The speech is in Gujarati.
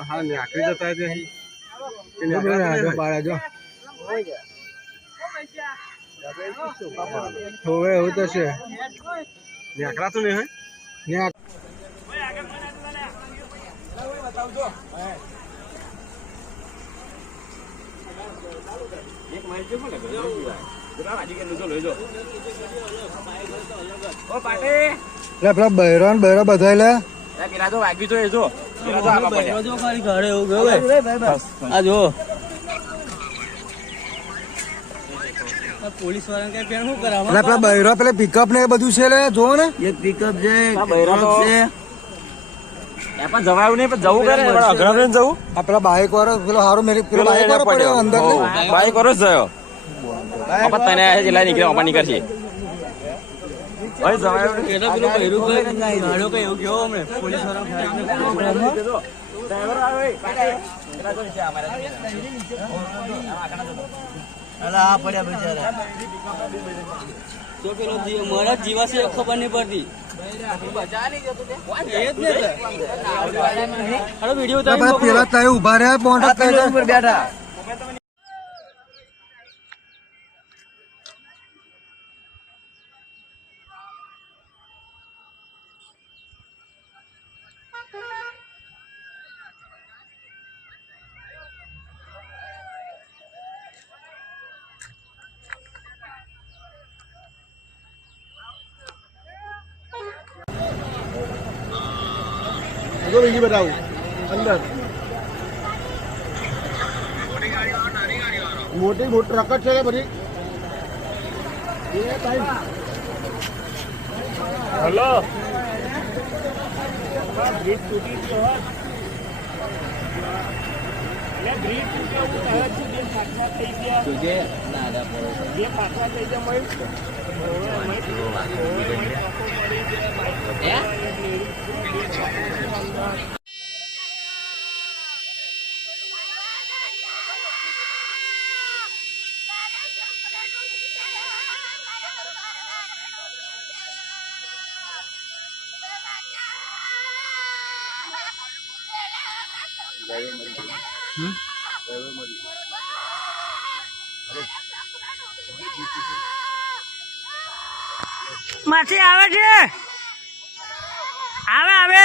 હા ને આખરી જતા છે કે બાળા જો હવે એવું તો છે નેકડા તો નહીં હોય ને એક માઇલ જેવો લાગે જરા આજી કે લજો લજો ઓ પાટે લે પેલા બૈરાન બૈરા બધાય લે પેલા તો વાગ્યું તો એ જો પેલા તો આવા પડ્યા જો ખાલી ઘરે એવું ગયો આ જો પોલીસ વાળાને કઈ પેન શું કરાવવા લે પેલા બૈરા પેલા પિકઅપ ને એ બધું છે લે જો ને એક પિકઅપ છે બૈરા તો છે પણ જવાયું નહીં પણ જવું કરે અઘરા લઈને જવું આ પેલા બાઈક વાળો પેલો હારો મેરી પેલો બાઈક વાળો પડ્યો અંદર બાઈક વાળો જ ગયો આપા તને જિલ્લા નીકળ્યો આપા નીકળશે ભાઈ જવાયું નહીં પેલો બૈરું કઈ ગાડો કઈ એવું ગયો અમે પોલીસ વાળા ડ્રાઈવર આવે પેલા તો છે અમારા અલા આ પડ્યા બિચારા તો પેલો મારા જીવાશે ખબર નહીં પડતી પેલા તય ઉભા રહ્યા મોટા બેઠા બીજી બતાવું અંદર મોટી મોટી ટ્રક જ છે બધી હેલો ગ્રીડ તૂટી ગયો ગ્રીડ તૂટ્યો બે ફાટવા થઈ ગયા બે ફાટવા થઈ ગયા માથી આવે છે આવે આવે